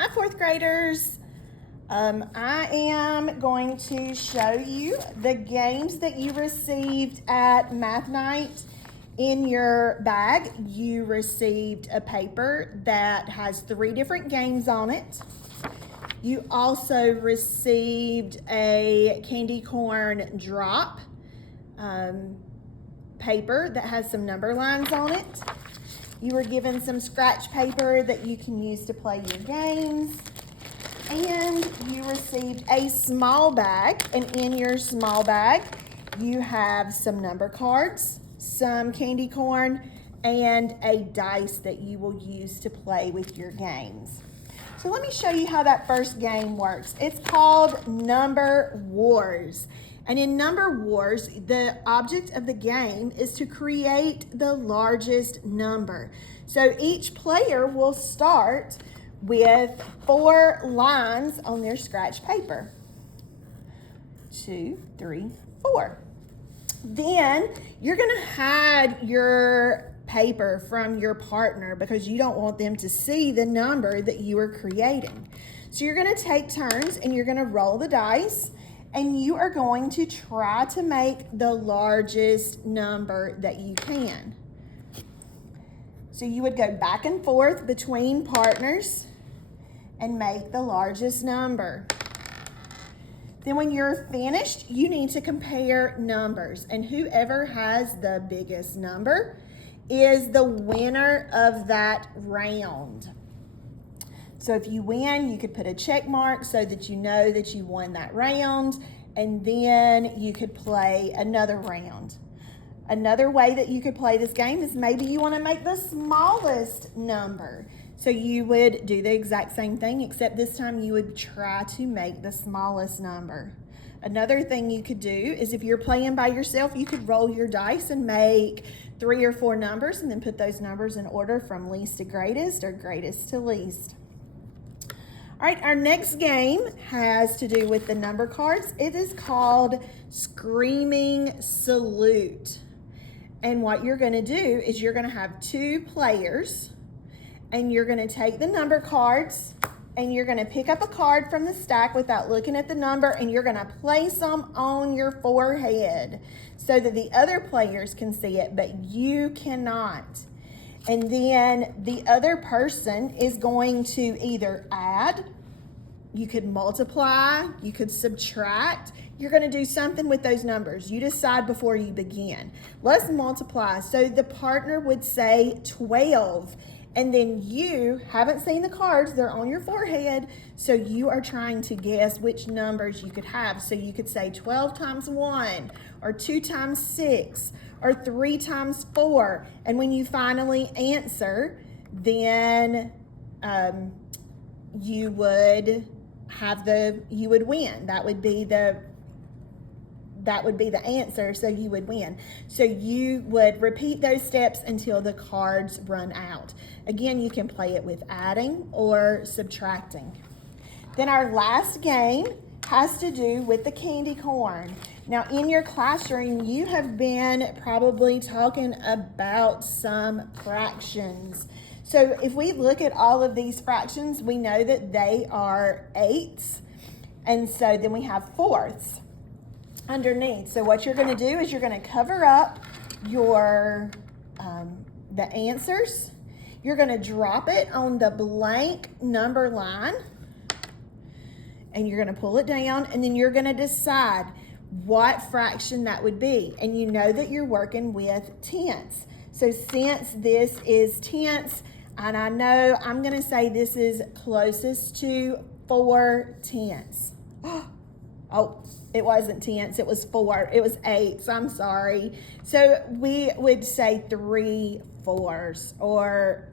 Hi, fourth graders. I am going to show you the games that you received at Math Night. In your bag, you received a paper that has 3 different games on it. You also received a candy corn drop paper that has some number lines on it. You were given some scratch paper that you can use to play your games. And you received a small bag, and in your small bag, you have some number cards, some candy corn, and a dice that you will use to play with your games. So let me show you how that first game works. It's called Number Wars. And in Number Wars, the object of the game is to create the largest number. So each player will start with 4 lines on their scratch paper. 2, 3, 4. Then you're going to hide your paper from your partner because you don't want them to see the number that you are creating. So you're going to take turns and you're going to roll the dice, and you are going to try to make the largest number that you can. So you would go back and forth between partners and make the largest number. Then when you're finished, you need to compare numbers, and whoever has the biggest number is the winner of that round. So if you win, you could put a check mark so that you know that you won that round, and then you could play another round. Another way that you could play this game is maybe you want to make the smallest number. So you would do the exact same thing, except this time you would try to make the smallest number. Another thing you could do is if you're playing by yourself, you could roll your dice and make 3 or 4 numbers and then put those numbers in order from least to greatest or greatest to least. All right, our next game has to do with the number cards. It is called Screaming Salute. And what you're going to do is you're going to have 2 players, and you're going to take the number cards, and you're going to pick up a card from the stack without looking at the number, and you're going to place them on your forehead so that the other players can see it, but you cannot. And then the other person is going to either add, you could multiply, you could subtract. You're going to do something with those numbers. You decide before you begin. Let's multiply. So the partner would say 12. And then you haven't seen the cards, they're on your forehead, so you are trying to guess which numbers you could have. So you could say 12 times 1, or 2 times 6, or 3 times 4. And when you finally answer, then you would win. That would be the answer, so you would win. So you would repeat those steps until the cards run out. Again, you can play it with adding or subtracting. Then our last game has to do with the candy corn. Now in your classroom, you have been probably talking about some fractions. So if we look at all of these fractions, we know that they are 8ths, and so then we have 4ths underneath. So what you're going to do is you're going to cover up your the answers. You're going to drop it on the blank number line, and you're going to pull it down, and then you're going to decide what fraction that would be. And you know that you're working with tenths. So since this is tenths, and I know I'm going to say this is closest to 4/10. Oh, it wasn't tenths, it was 4. It was 8s, I'm sorry. So we would say 3/4 or